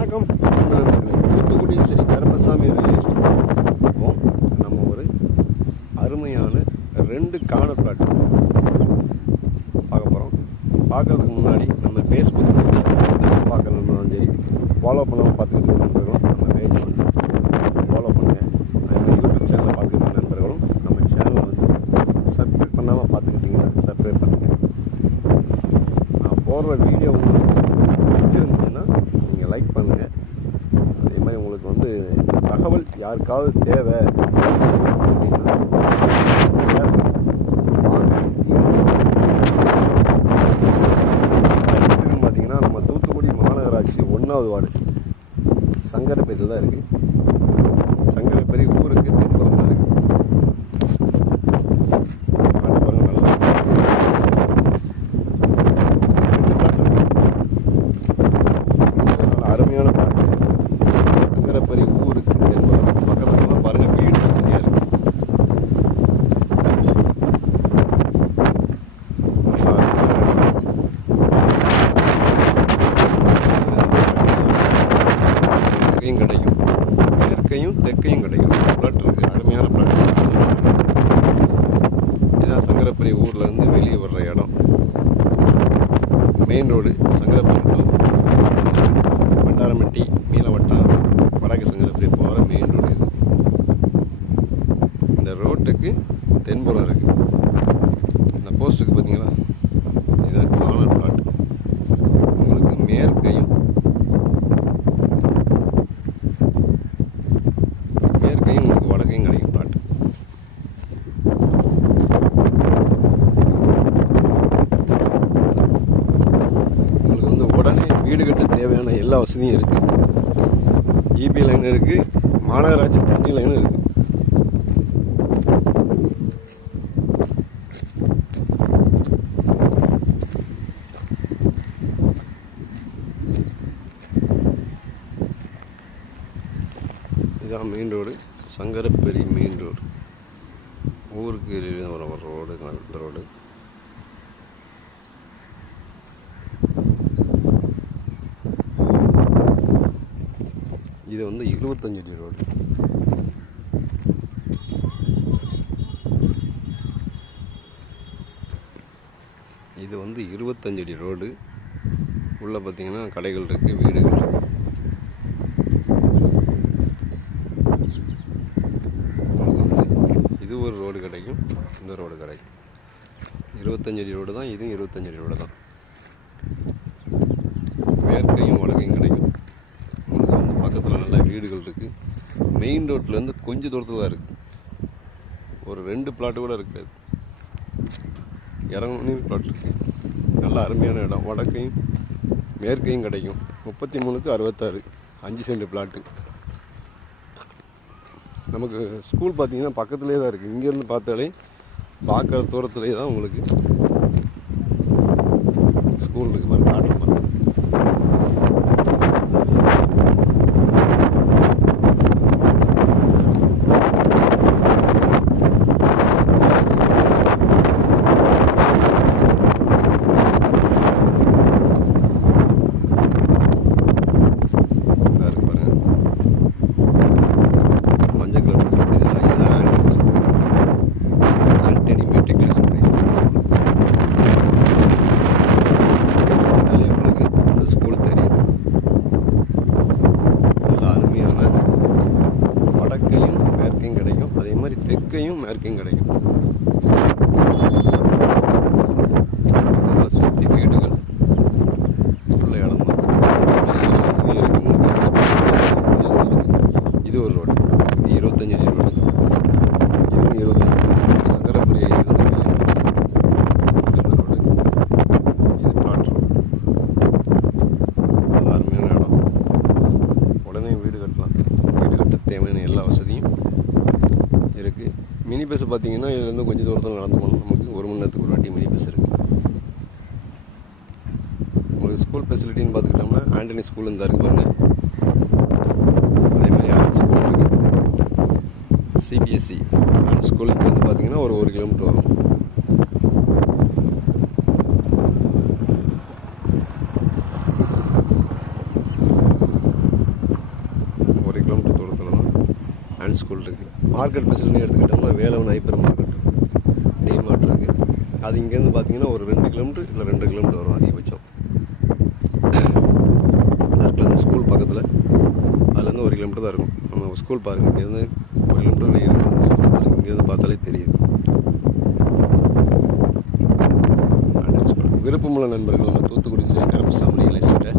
வணக்கம் Thoothukudi Sri Karuppasamy real estate. இப்போ நம்ம ஒரு அருமையான 2 கார்னர் பிளாட் பார்க்க போகிறோம். பார்க்கறதுக்கு முன்னாடி நம்ம ஃபேஸ்புக் பார்க்கணும்னாலும் சரி, ஃபாலோ பண்ணாமல் பார்த்துக்கிட்டு நண்பர்களும் நம்ம பேஜை வந்து ஃபாலோ பண்ணுங்கள். நம்ம யூடியூப் சேனலை பார்த்துக்கிட்டு நண்பர்களும் நம்ம சேனலை வந்து சப்ஸ்கிரைப் பண்ணாமல் பார்த்துக்கிட்டிங்கன்னா சப்ஸ்கிரைப் பண்ணுங்கள். நான் போடுற வீடியோ உங்களுக்கு பிடிச்சிருந்துச்சுன்னா நீங்கள் லைக் பண்ணுங்கள். அதே மாதிரி உங்களுக்கு வந்து இந்த தகவல் யாருக்காவது தேவை அப்படின்னா ஷேர் வாங்க. பார்த்தீங்கன்னா நம்ம தூத்துக்குடி மாநகராட்சி 1வது வார்டு சங்கரப்பேரியில் தான் இருக்குது. சங்கரப்பேரி ஊருக்கு தென்புறம் தான் இருக்குது. அருமையான பாட்டு. சங்கரப்பேரி ஊருக்கு தென்புறம் பக்கத்துல பாருங்க, வீடு நிறையா இருக்கு. கிடைக்கும், மேற்கையும் தெற்கையும் கிடைக்கும். பிளாட் இருக்கு, அருமையான பிளாட். இதான் சங்கரப்பேரி ஊர்ல இருந்து வெளியே வர்ற இடம். மெயின் ரோடு சங்கரப்பேரி டு வண்டாரமட்டி மீனவட்டம் வடக்கு சங்கரப்பேரி போகிற மெயின் ரோடு இது. இந்த ரோட்டுக்கு தென்புறம் இருக்கு. இந்த போஸ்ட்டுக்கு பார்த்தீங்களா, இதுதான் கார்னர் பிளாட். உங்களுக்கு மேற்கையும் உங்களுக்கு வடக்கையும் கிடைக்கும் பிளாட். உங்களுக்கு வந்து உடனே வீடு கட்ட தேவையான எல்லா வசதியும் இருக்கு. இபி லைன் இருக்கு, மாநகராட்சி தண்ணி லைனும் இருக்கு. இதான் main road, Sankarapperi main road. ஊருக்கு வர ரோடு, நல்ல ரோடு. இது வந்து 25 அடி ரோடு. இது வந்து 25 அடி ரோடு. உள்ள பார்த்தீங்கன்னா கடைகள் இருக்கு, வீடுகள் இருக்கு. இது ஒரு ரோடு கிடைக்கும், இந்த ரோடு கிடைக்கும். 25 அடி ரோடு தான், இதுவும் 25 அடி ரோடு தான். மேற்கையும் வடக்கையும் கிடைக்கும். உங்களுக்கு வந்து பக்கத்தில் நல்ல வீடுகள் இருக்கு. மெயின் ரோட்லேருந்து கொஞ்சம் தூரத்தில் தான் இருக்கு. ஒரு 2 பிளாட்டு கூட இருக்காது. இறங்கணும் பிளாட் இருக்கு. நல்ல அருமையான இடம். வடக்கையும் மேற்கையும் கிடைக்கும். 33க்கு 66, 5 சென்ட் பிளாட்டு. நமக்கு ஸ்கூல் பார்த்தீங்கன்னா பக்கத்துலேயே தான் இருக்குது. இங்கேருந்து பார்த்தாலே பார்க்குற தூரத்துலேயே தான் உங்களுக்கு ஸ்கூல் இருக்குது. மாதிரி காட்டுற மாதிரி கிடைக்கும். அதே மாதிரி தெற்கையும் மேற்கையும் கிடைக்கும். சுற்றி வீடுகள் உள்ள இடம் தான். இது ஒரு ரோடு. இது 25 அடி ரோடு. இதுவும் 25. சங்கரப்பேரி ரோடு. இது பிளாட் ரோடு. நல்ல அருமையான இடம். உடனே வீடு கட்டலாம். வீடு கட்ட தேவையான எல்லா வசதியும் இருக்குது. மினி பஸ் பார்த்தீங்கன்னா இதுலேருந்து கொஞ்சம் தூரத்தில் நடந்து போகணும். நமக்கு 1 மணி நேரத்துக்கு ஒரு வாட்டி மினி பஸ் இருக்குது. உங்களுக்கு ஸ்கூல் ஃபெசிலிட்டின்னு பார்த்துக்கிட்டோம்னா ஆண்டனி ஸ்கூல் இருந்தால் இருக்கு பாருங்க. அதே மாதிரி ஆர்ட் ஸ்கூல் இருக்குது. சிபிஎஸ்சி ஆர்ட் ஸ்கூல் இங்கே வந்து பார்த்தீங்கன்னா ஒரு 1 கிலோமீட்டர் வரும். ஸ்கூல் இருக்குது. மார்க்கெட் ஃபெசிலிட்டி எடுத்துக்கிட்டோம்னா வேலவன் ஹைப்பர் மார்க்கெட் டிமார்ட் இருக்குது. அது இங்கேருந்து பார்த்தீங்கன்னா ஒரு 2 கிலோமீட்டர் இல்லை 2 கிலோமீட்டர் வரும் அதிகபட்சம். அந்த ஸ்கூல் பக்கத்தில் அதுலேருந்து 1 கிலோமீட்டர் தான் இருக்கும். நம்ம ஸ்கூல் பாருங்கள், இங்கேருந்து 1 கிலோமீட்டர் ஸ்கூல் பாருங்கள், இங்கேருந்து பார்த்தாலே தெரியுது. விருப்பமுள்ள நண்பர்கள் நம்ம தூத்துக்குடி கருப்பசாமி ரியல் எஸ்டேட்டை